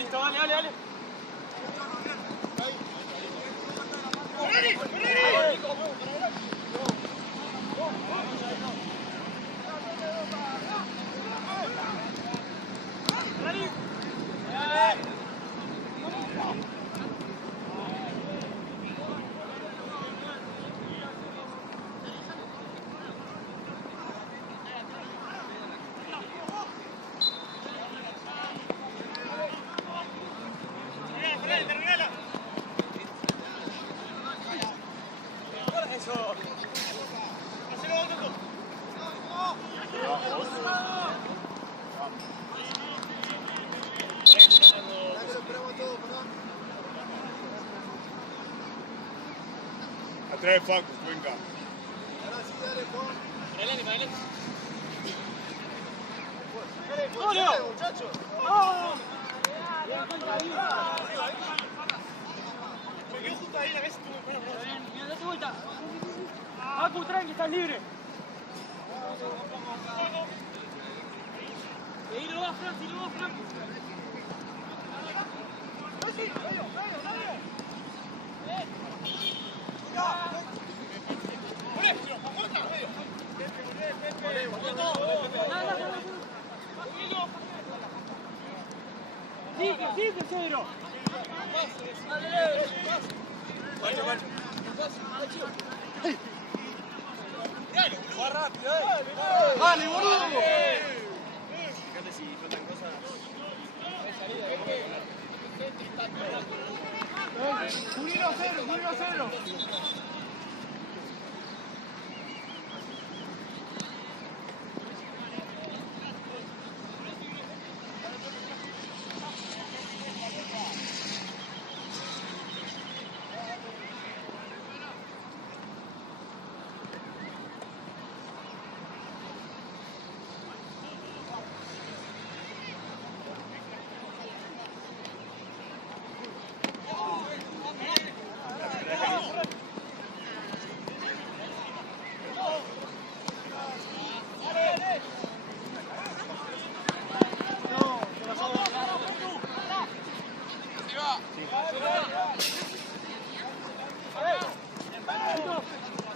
Listo, dale. Atrae Facos, venga. Ahora sí, dale, Juan. ¡Dale, muchachos! Me quedo justo ahí, la vez estuvo buena. Mira, date vuelta. Acu, tranqui, estás libre. Ahí lo va, Franci, Sigue, Pedro. ¡Va rápido, ¡Dale, boludo! Fíjate si faltan cosas. Julio 0.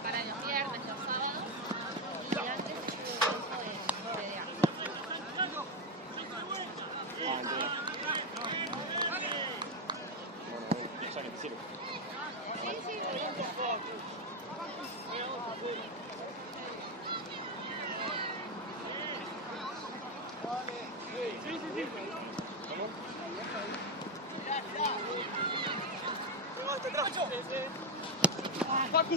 Para los viernes, los sábados, y antes estuvo un curso de arte. Sí, sí, Facu!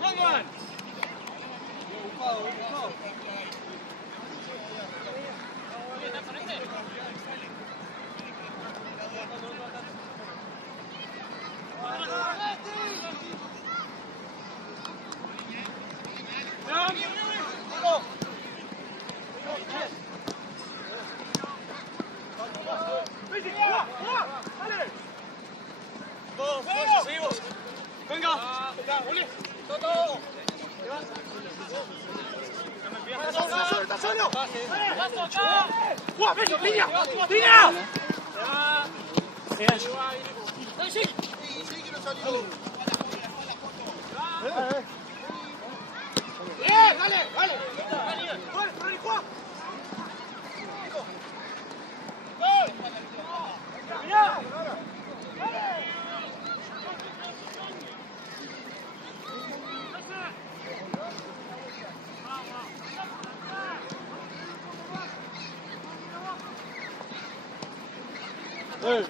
Young one! Todos, seguimos. Venga! ¡Ole! Todo. ¡Está solo! ¡Juega, Messi! ¡Línea! ¡Línea! Sí, que no salió. ¡Dale! ¡Dale! ¡Juega! ¡Juega! ¡Mirá! Dale.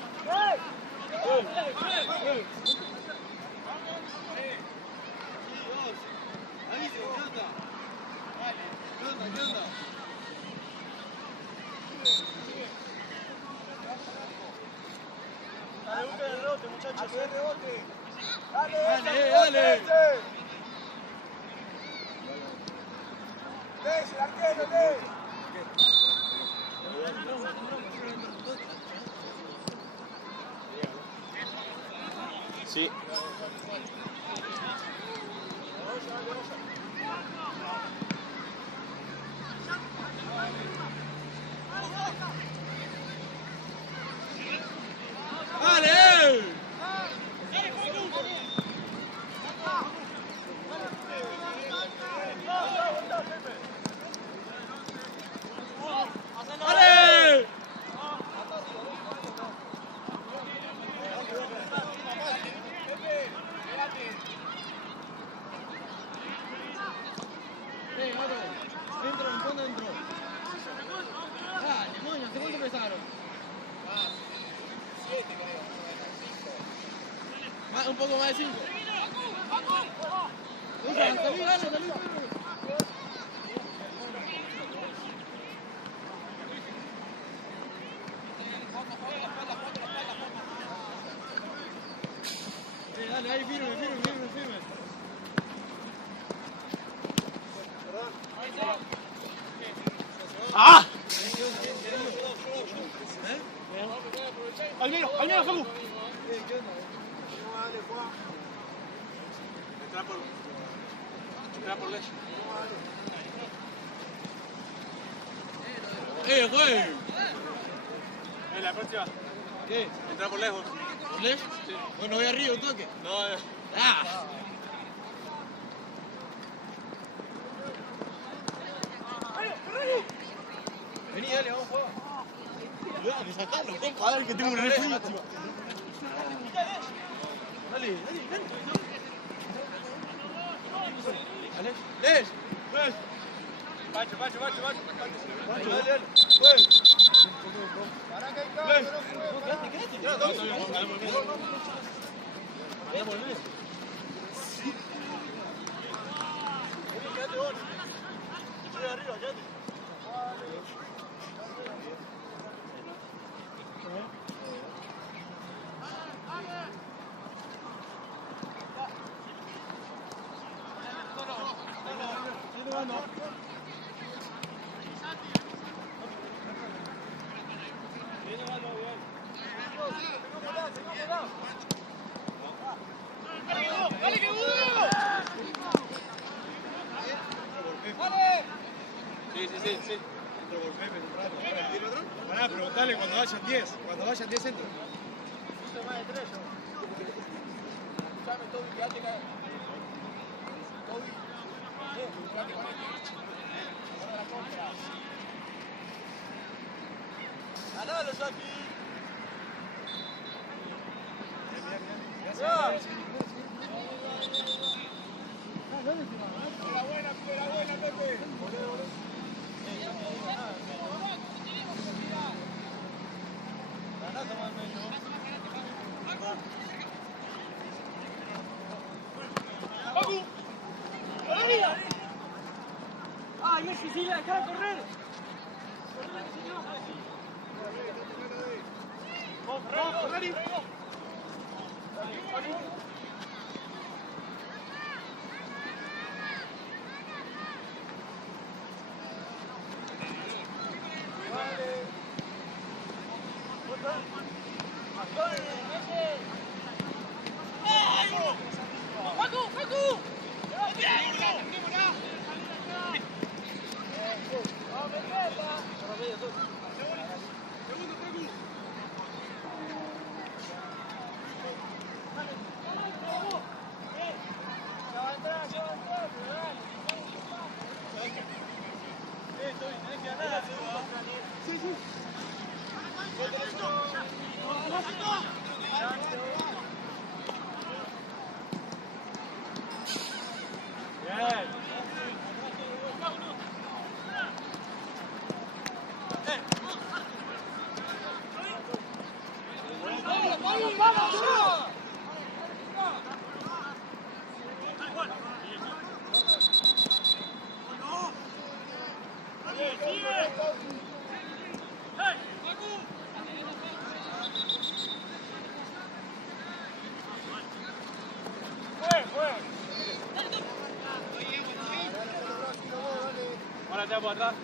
Des, el arquero, Des. Sí. Un poco más de 5. Salí. Dale, ahí firme. ¡Ah! ¡Al menos, Facu! Entra por leche. Juez. La próxima. ¿Qué? Entra por lejos. ¿Por lejos? Sí. Bueno, voy arriba un toque. No, ¡Ah! Vení, dale, vamos a jugar. Cuidado, que sacarlo, compa, dale que tengo un refri. Dale. Les. Pacho. Dale. Para que hay cambio, no ¡Dale, que Sí. Pará, preguntale cuando vayan 10. Cuando vayan 10 entran. Escuchame, Toby, quédate acá. Toby, quédate con este. Ahora la compra. ¡Ganalo, Saki! Era buena, Pepe. Ganá, toma el medio. ¡Ay, Messi, sí, la dejá correr! ¡Vamos, correr! Ahora te hago atrás.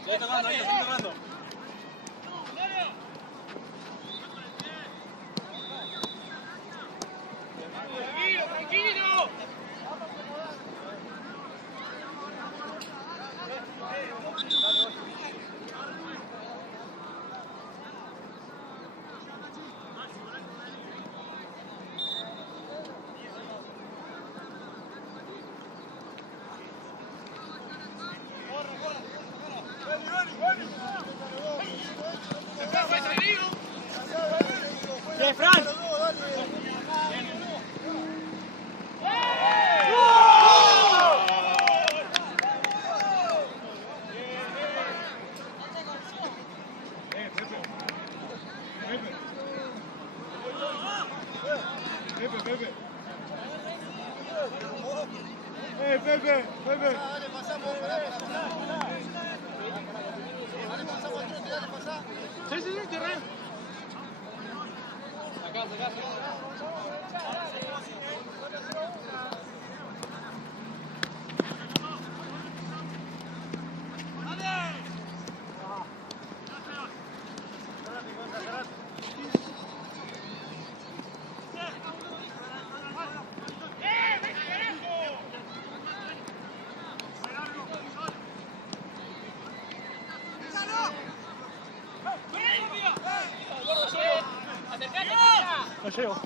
Estoy tocando, estoy tocando. ¡Tranquilo! ¡Bien, Fran! Pepe. Dale, pasamos, dale, pasamos al trote, dale, pasá. Sí, terreno. Acá. No llego.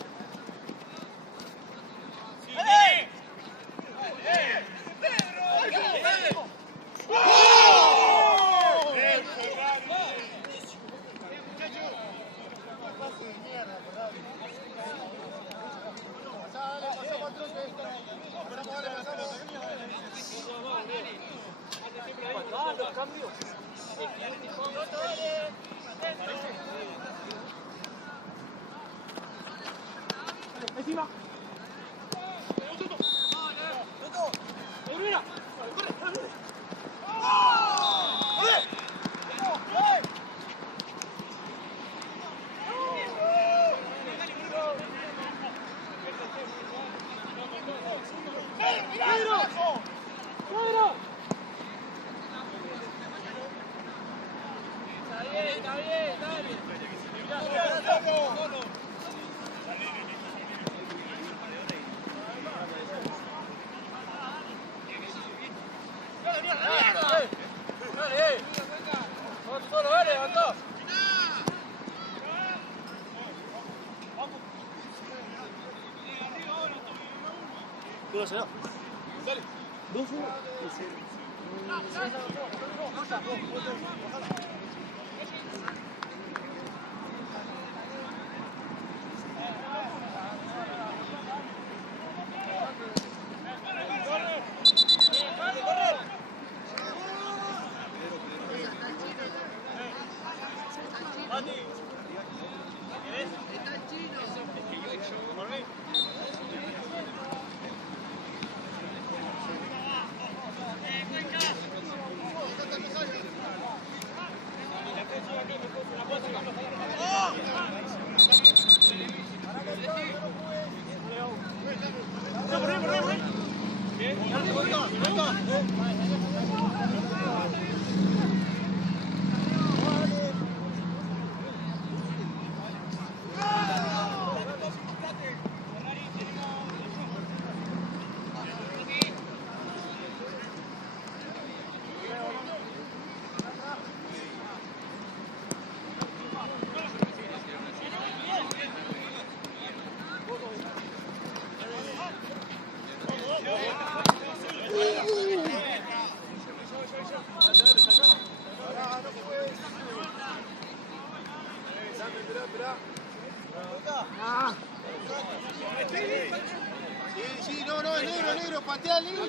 Encima. Mira. ¿Qué va a ser? Dale. 2-1. Sí, no, el negro, patea al negro.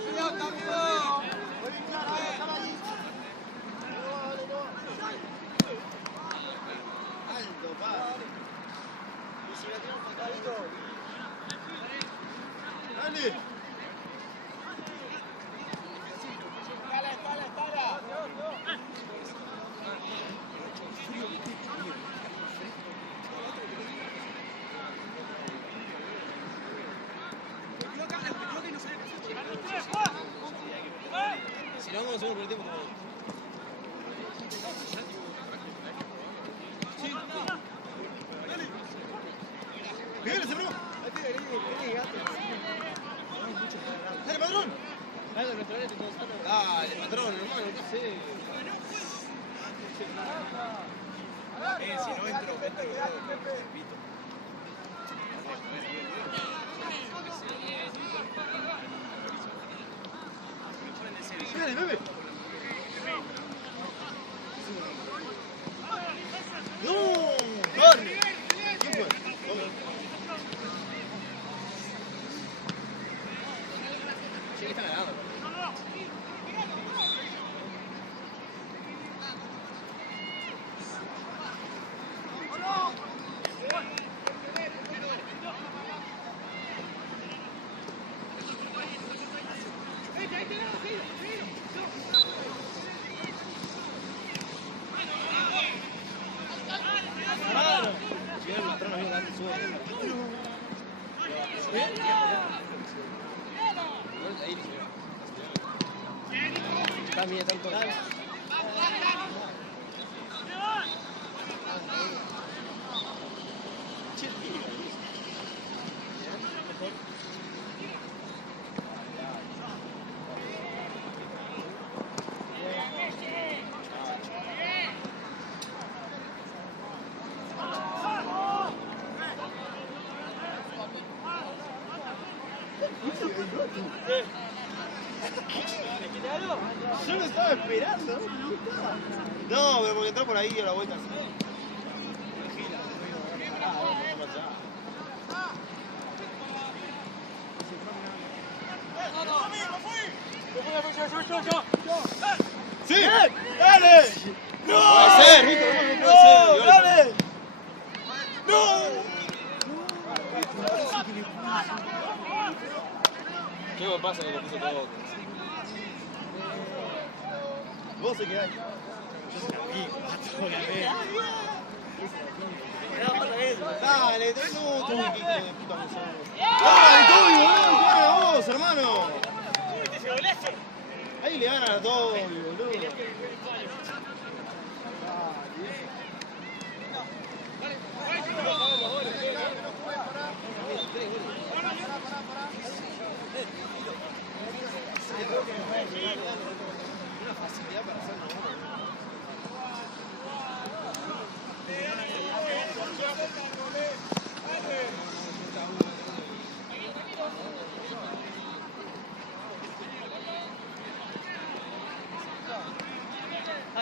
Alto, pa. Y si la tenemos patadito. Dale. Espala. Si no, vamos a hacer un tiempo. Sí. Pégale, se probó. Dale, patrón. Dale, patrón, hermano, ¿qué sé? Si no entro. Dale, bebé. ¡No! ¡Corre! ¿Quién fue? Sí, está ganando. Cambia tanto. Yo lo estaba esperando. No, pero porque entró por ahí a la vuelta. ¡Sí! ¡Dale! ¡No! ¡Puede ser, Rito! ¡No! ¡Dale! ¡No! ¿Qué pasa que lo puso todo? Vos se quedás. Dale, tenés otro equipo de puta persona. Dale, Toby, boludo, vos, hermano. Ahí le ganan a Toby, boludo.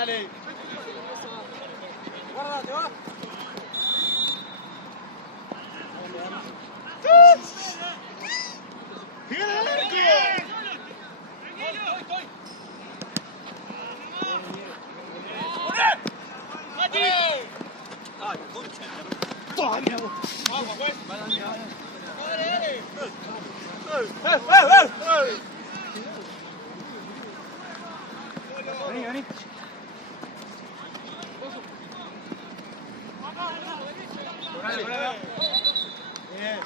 Dale. Guarda, te va. Vení, vení. Bien.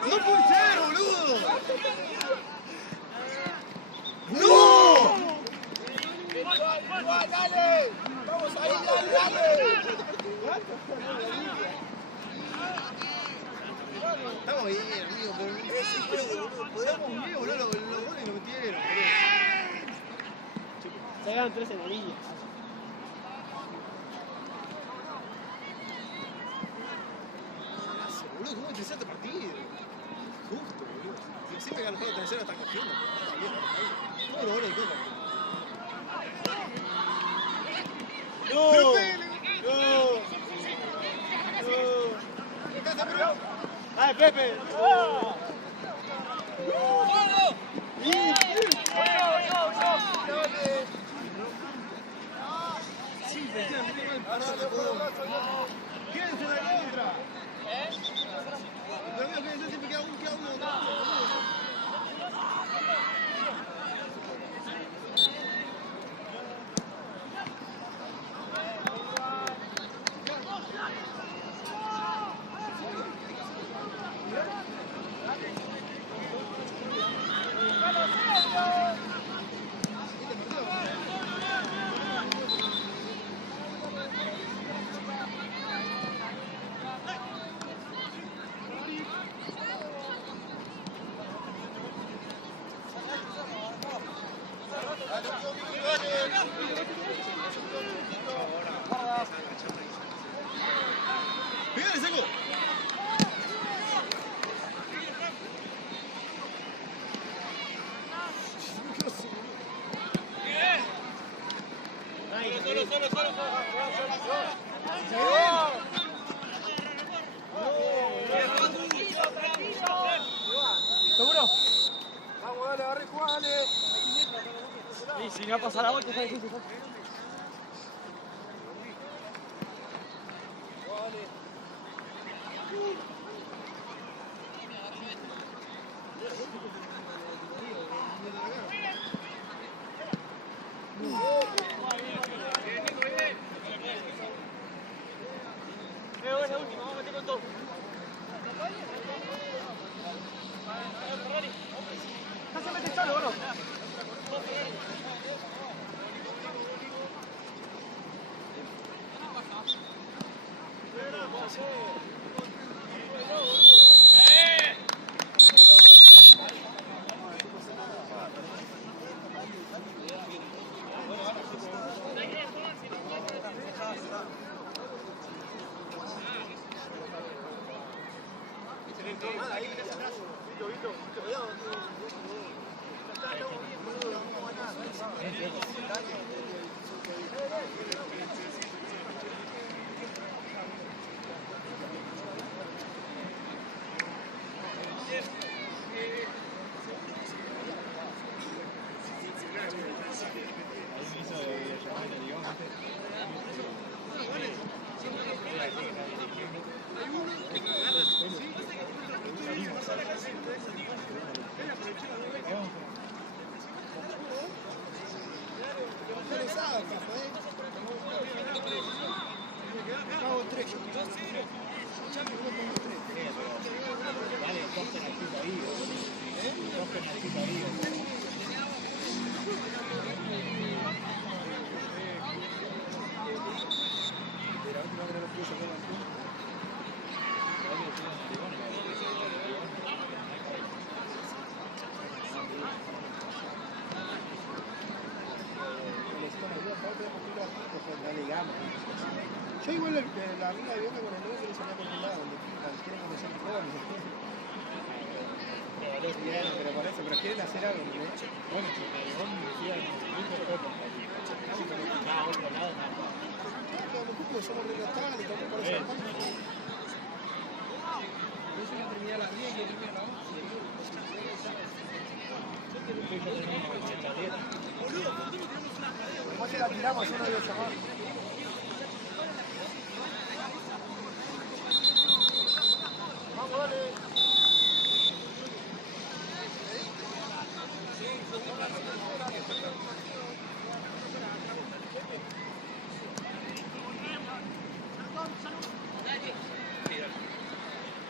¡No puede ser, boludo! ¡No! ¡Dale! ¡Vamos ahí, dale! Estamos bien, amigo, pero podíamos ir, boludo, los goles lo metieron. Se ganan 3 en la línea. Boludo, ¿cómo empezó este partido? Justo, boludo. Y siempre que a los juegos terceros están cogiendo. Todos los goles de Copa. ¡Dale, Pepe! Quédense en la contra. Pero amigo, quédense, siempre queda uno. ¡Pégale, seco! ¿Seguro? Vamos, dale, agarre, jugale. Y si no va a pasar la vuelta, está difícil. Es la última, vamos a meter con todo. No se mete solo, bro. Yo igual la amiga de Bianca con el novio que le salía por un lado, quieren comenzar el juego, pero por eso, pero quieren hacer algo, ¿no? Bueno, si me llegó mi tía en el segundo todo, nada, otro lado, nada. Claro, como somos relatados, estamos por eso. Yo soy la primera la mía y el primero la otra. Boludo, ¿por qué no tenemos una cadena? ¿Cómo se la tiramos? Yo no digo llamar. Vamos, dale.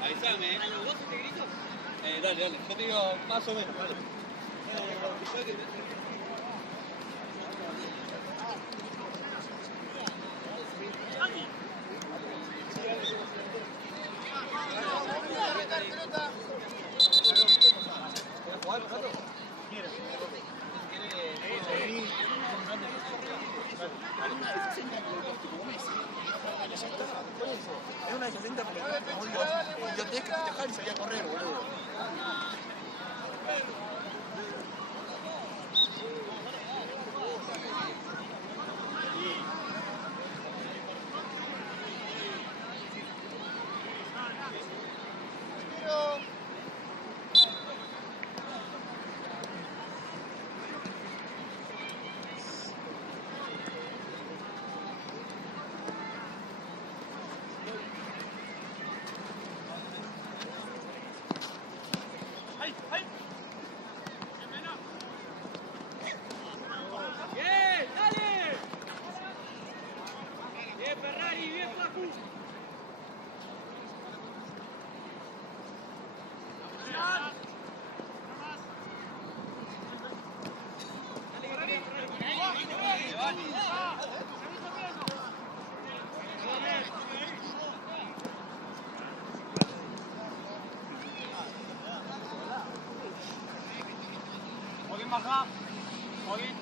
Avísame, ¿eh? ¿Vos te grito? Dale, yo te digo más o menos, vale. Es una excelente porque yo tenía que festejar y salía a correr, boludo. Baja, muy bien.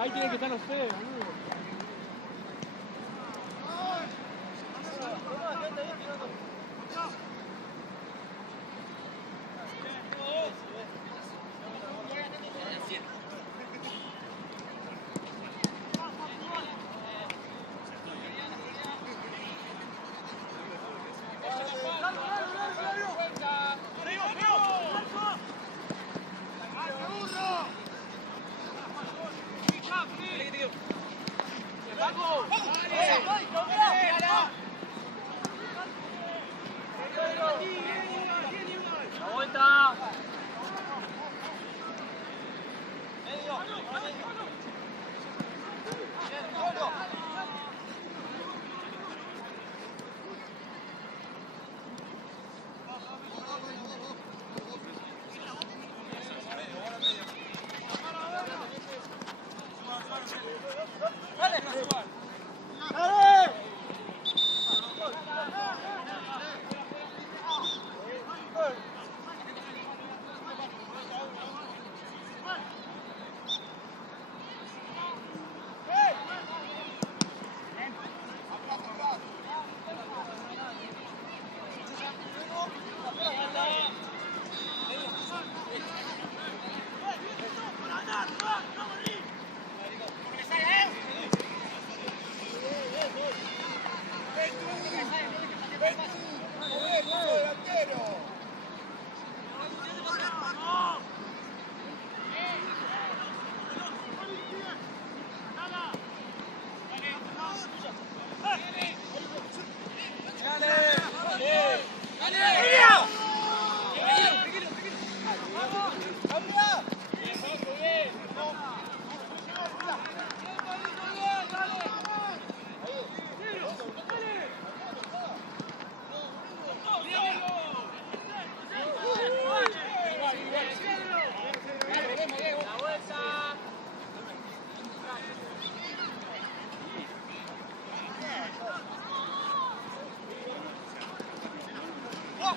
Ahí tienen que estar ustedes, boludo.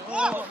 Dale,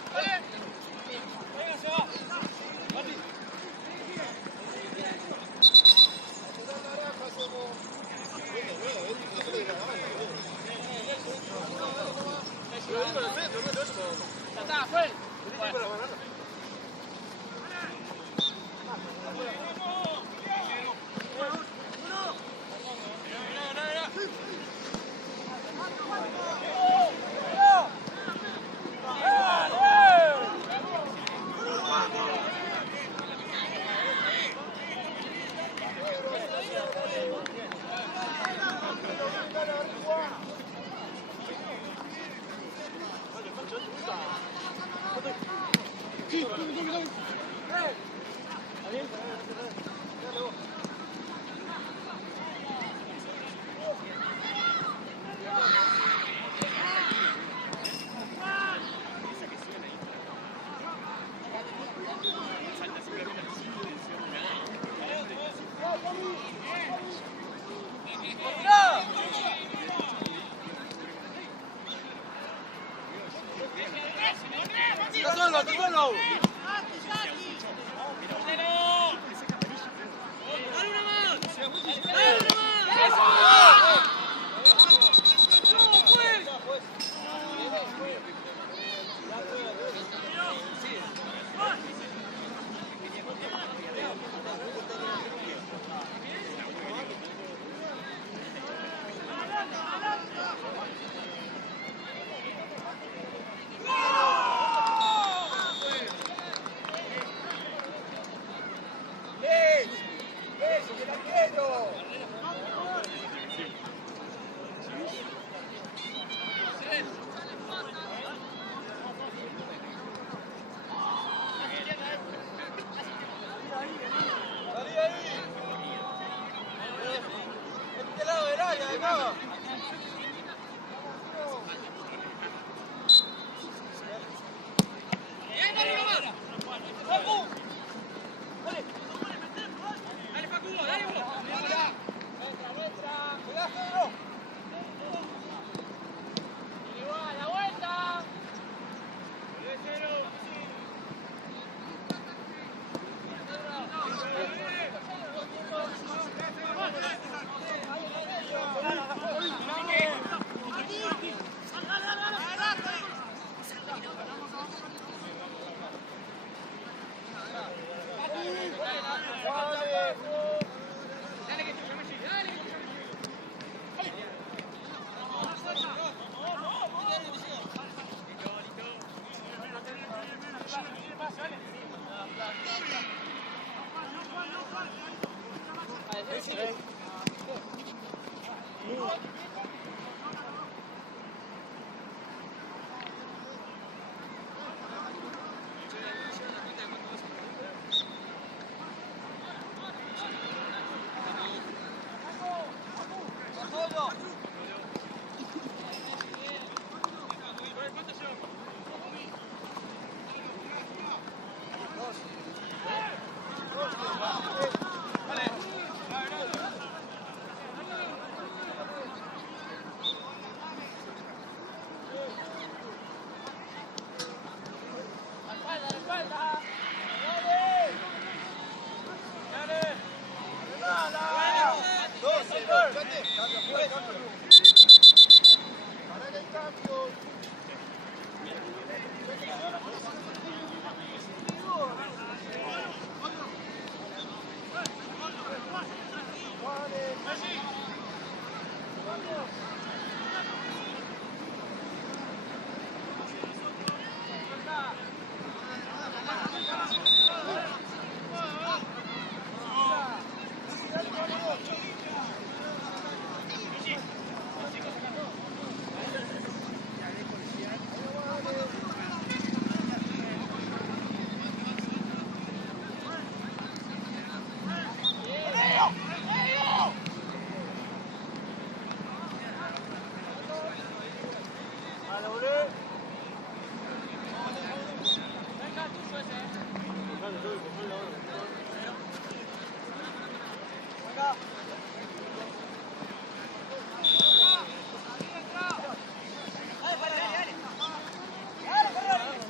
Ferrari.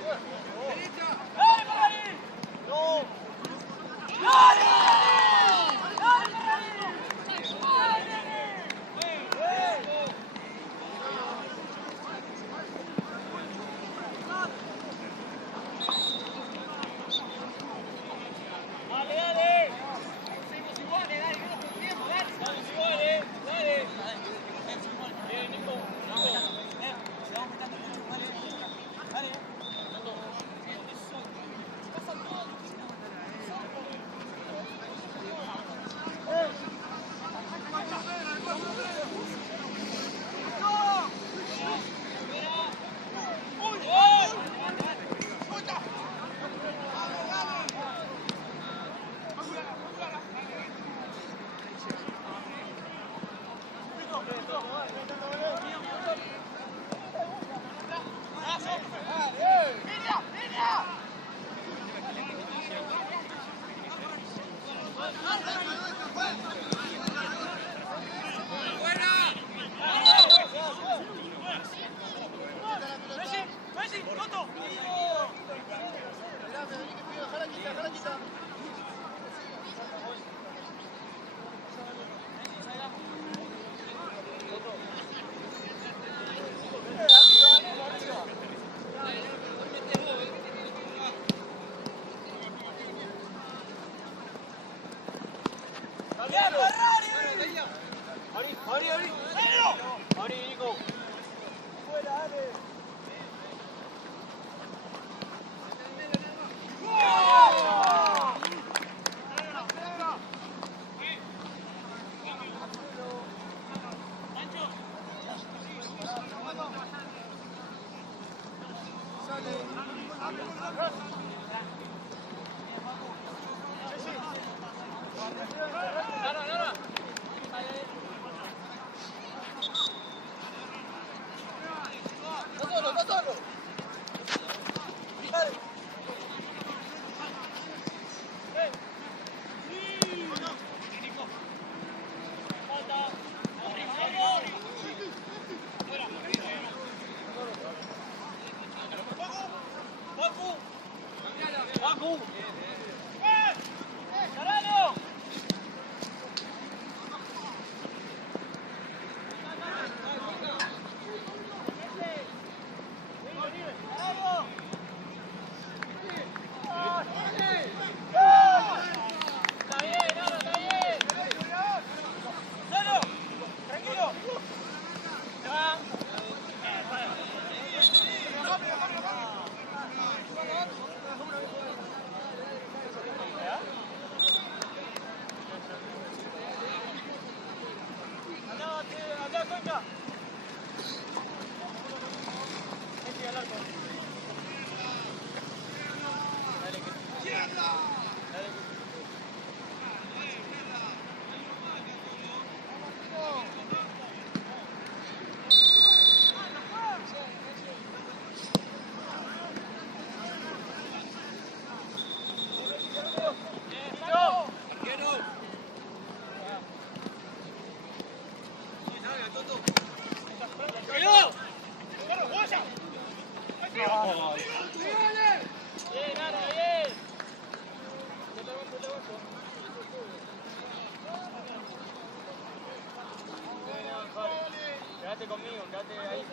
Quédate conmigo, quédate ahí.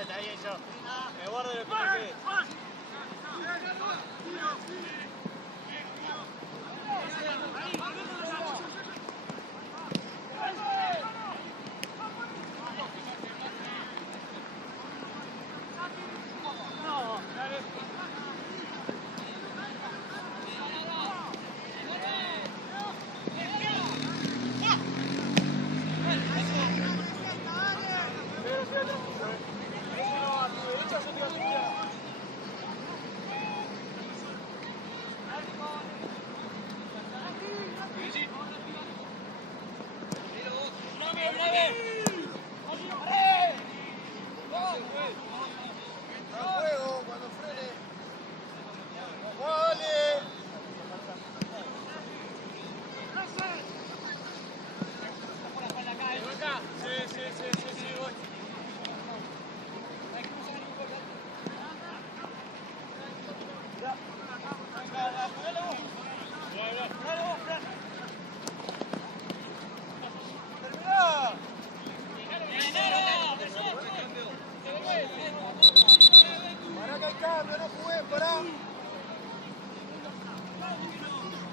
Está bien yo. Me guardo lo que me quede.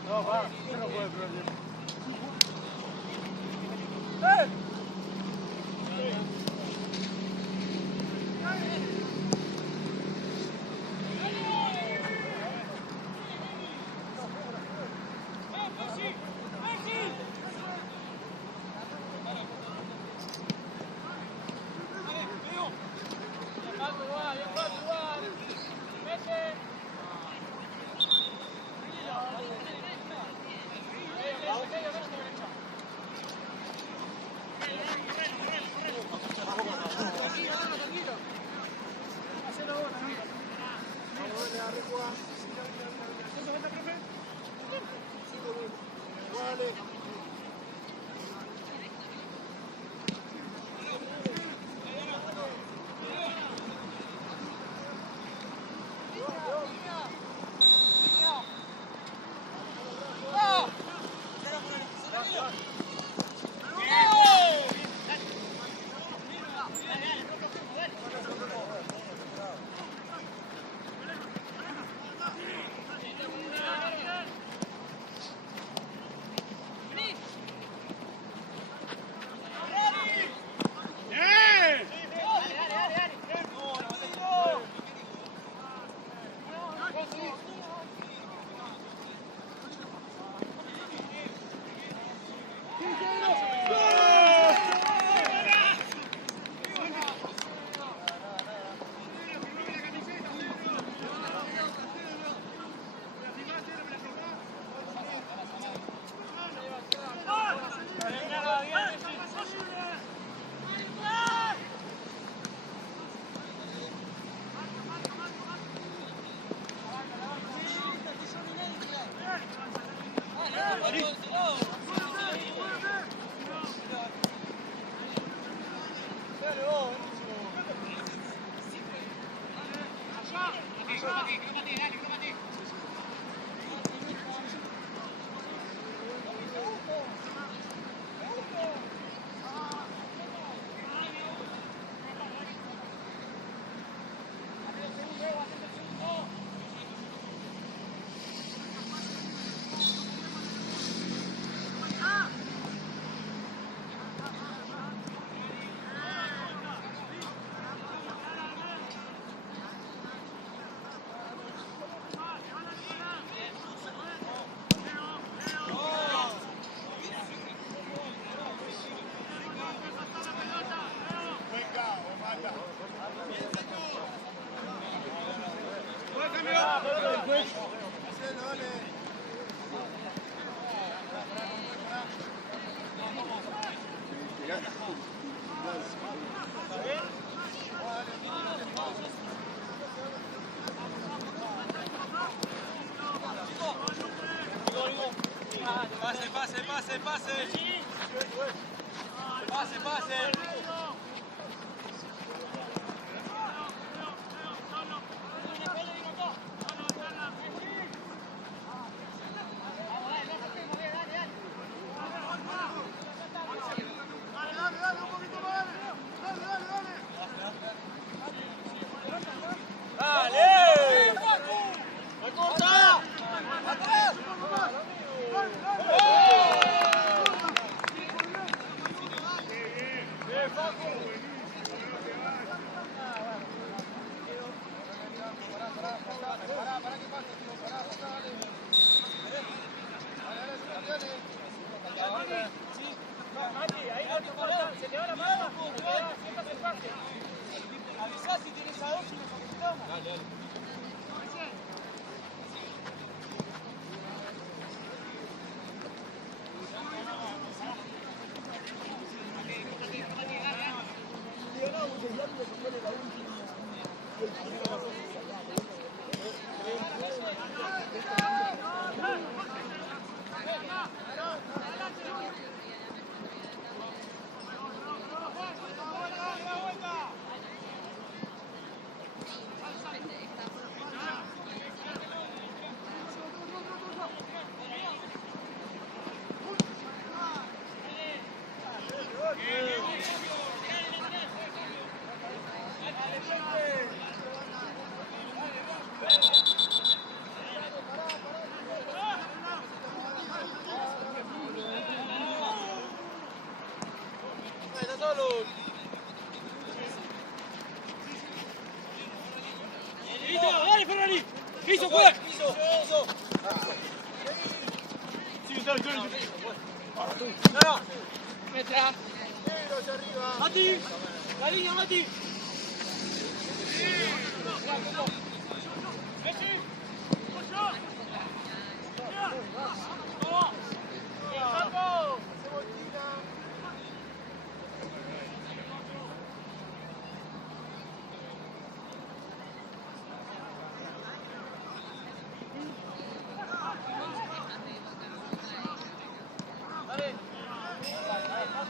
No, va, yo no puedo perder. Pase, pase, pase, pase. Pase, pase. Avisá si tienes a dos y nos ajustamos. Dale, dale. ¡Dale, Ferrari! ¡Piso, juega! ¡Piso! Sí, dale, dale. ¡Metra! ¡Mati! ¡La línea, Mati!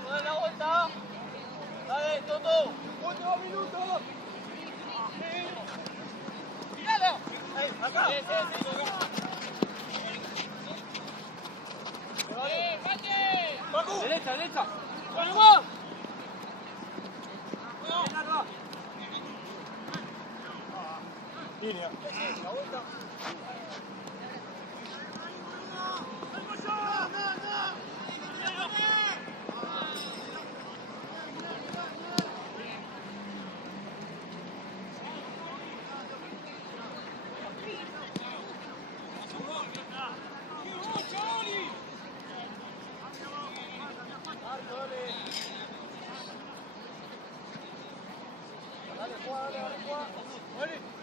¡Dale la vuelta! ¡Dale, Toto! ¡Último minuto! ¡Tiralo! ¡Acá! ¡Mate! ¡Pacu! ¡Derecha, derecha! ¡Bueno, vamos! Línea. La vuelta. Dale, Juan, dale, Juan.